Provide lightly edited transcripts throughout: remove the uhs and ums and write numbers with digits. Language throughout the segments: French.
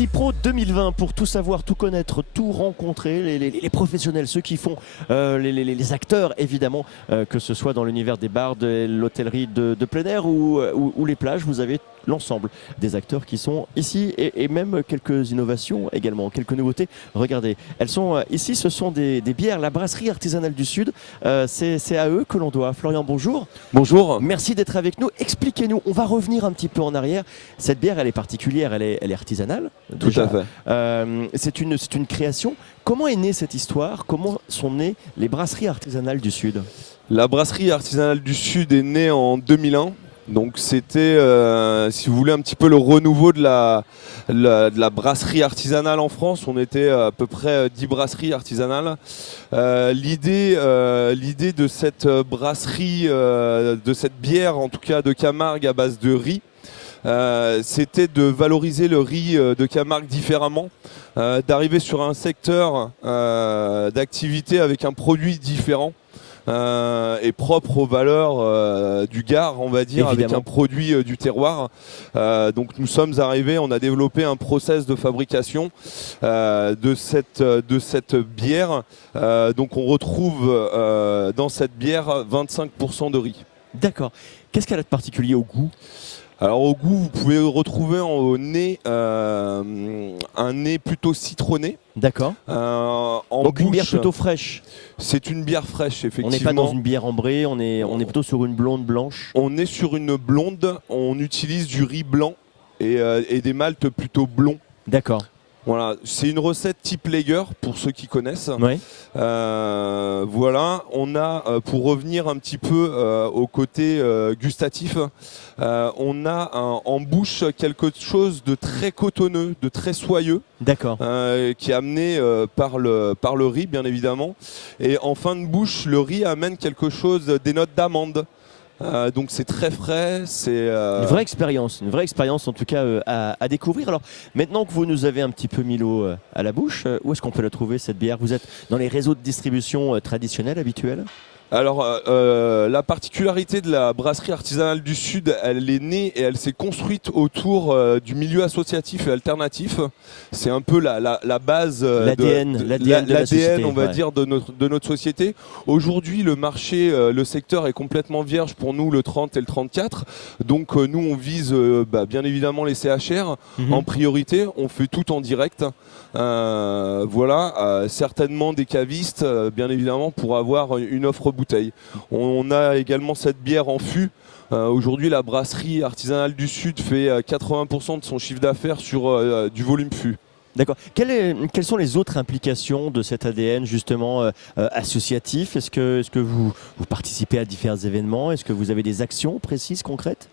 CIPRO 2020, pour tout savoir, tout connaître, tout rencontrer, les professionnels, ceux qui font, les acteurs évidemment, que ce soit dans l'univers des bars, de l'hôtellerie de plein air ou les plages, vous avez l'ensemble des acteurs qui sont ici et même quelques innovations également, quelques nouveautés. Regardez, elles sont ici, ce sont des bières, la brasserie artisanale du Sud, c'est à eux que l'on doit. Florian, bonjour. Bonjour. Merci d'être avec nous. Expliquez-nous, on va revenir un petit peu en arrière. Cette bière, elle est particulière, elle est artisanale. Déjà. Tout à fait. C'est une création. Comment est née cette histoire? Comment sont nées les brasseries artisanales du Sud? La brasserie artisanale du Sud est née en 2001. Donc c'était, si vous voulez, un petit peu le renouveau de la brasserie artisanale en France. On était à peu près 10 brasseries artisanales. L'idée de cette brasserie, de cette bière en tout cas de Camargue à base de riz, c'était de valoriser le riz de Camargue différemment, d'arriver sur un secteur d'activité avec un produit différent. Et propre aux valeurs du Gard, on va dire, évidemment, avec un produit du terroir. Donc nous sommes arrivés, on a développé un process de fabrication de cette bière. Donc on retrouve dans cette bière 25% de riz. D'accord. Qu'est-ce qu'elle a de particulier au goût ? Alors au goût, vous pouvez retrouver au nez un nez plutôt citronné. D'accord. Donc bouche, une bière plutôt fraîche. C'est une bière fraîche, effectivement. On n'est pas dans une bière ambrée, on est plutôt sur une blonde blanche. On est sur une blonde, on utilise du riz blanc et des maltes plutôt blonds. D'accord. Voilà, c'est une recette type Lager pour ceux qui connaissent. Ouais. Voilà, on a, pour revenir un petit peu au côté gustatif, on a en bouche quelque chose de très cotonneux, de très soyeux. D'accord. Qui est amené par le riz, bien évidemment. Et en fin de bouche, le riz amène quelque chose, des notes d'amande. Donc c'est très frais, c'est une vraie expérience en tout cas à découvrir. Alors maintenant que vous nous avez un petit peu mis l'eau à la bouche, où est-ce qu'on peut la trouver cette bière? Vous êtes dans les réseaux de distribution traditionnels, habituels? Alors la particularité de la brasserie artisanale du Sud, elle est née et elle s'est construite autour du milieu associatif et alternatif. C'est un peu la base, l'ADN, on va dire, de notre société. Aujourd'hui, le marché, le secteur est complètement vierge pour nous, le 30 et le 34. Donc nous, on vise bien évidemment les CHR en priorité. On fait tout en direct. Voilà, certainement des cavistes, bien évidemment, pour avoir une offre bouteille. On a également cette bière en fût. Aujourd'hui, la brasserie artisanale du Sud fait 80% de son chiffre d'affaires sur du volume fût. D'accord. Quelles sont les autres implications de cet ADN justement associatif? Est-ce que vous participez à différents événements? Est-ce que vous avez des actions précises, concrètes?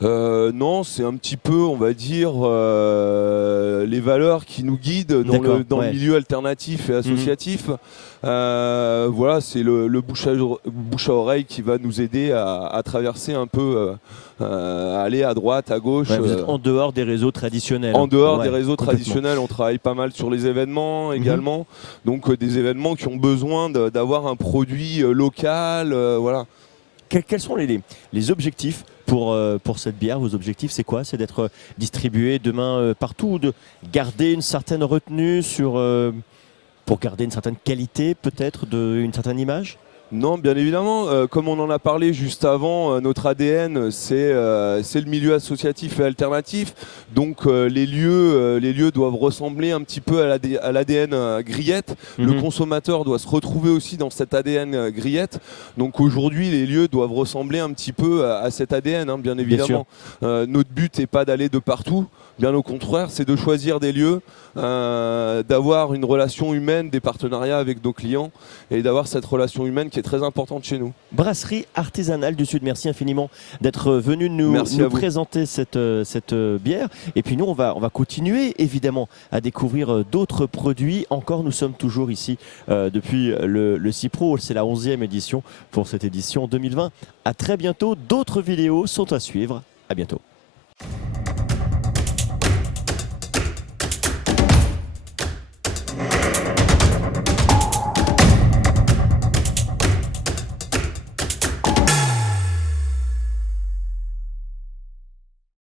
Non, c'est un petit peu, on va dire, les valeurs qui nous guident dans le milieu alternatif et associatif. Voilà, c'est le bouche à oreille qui va nous aider à traverser un peu, à aller à droite, à gauche. Ouais, vous êtes en dehors des réseaux traditionnels. En dehors des réseaux traditionnels, on travaille pas mal sur les événements également. Donc des événements qui ont besoin d'avoir un produit local, voilà. Quels sont les objectifs pour cette bière? Vos objectifs, c'est quoi? C'est d'être distribué demain partout, ou de garder une certaine retenue pour garder une certaine qualité, peut-être, une certaine image? Non, bien évidemment, comme on en a parlé juste avant, notre ADN, c'est le milieu associatif et alternatif. Donc les lieux doivent ressembler un petit peu à l'ADN grillette. Le consommateur doit se retrouver aussi dans cet ADN grillette. Donc aujourd'hui, les lieux doivent ressembler un petit peu à cet ADN, hein, bien évidemment. Notre but n'est pas d'aller de partout. Bien au contraire, c'est de choisir des lieux, d'avoir une relation humaine, des partenariats avec nos clients et d'avoir cette relation humaine qui est très importante chez nous. Brasserie artisanale du Sud, merci infiniment d'être venu nous présenter cette bière. Et puis nous, on va continuer évidemment à découvrir d'autres produits. Encore, nous sommes toujours ici depuis le CIPRO. C'est la 11e édition pour cette édition 2020. À très bientôt. D'autres vidéos sont à suivre. À bientôt.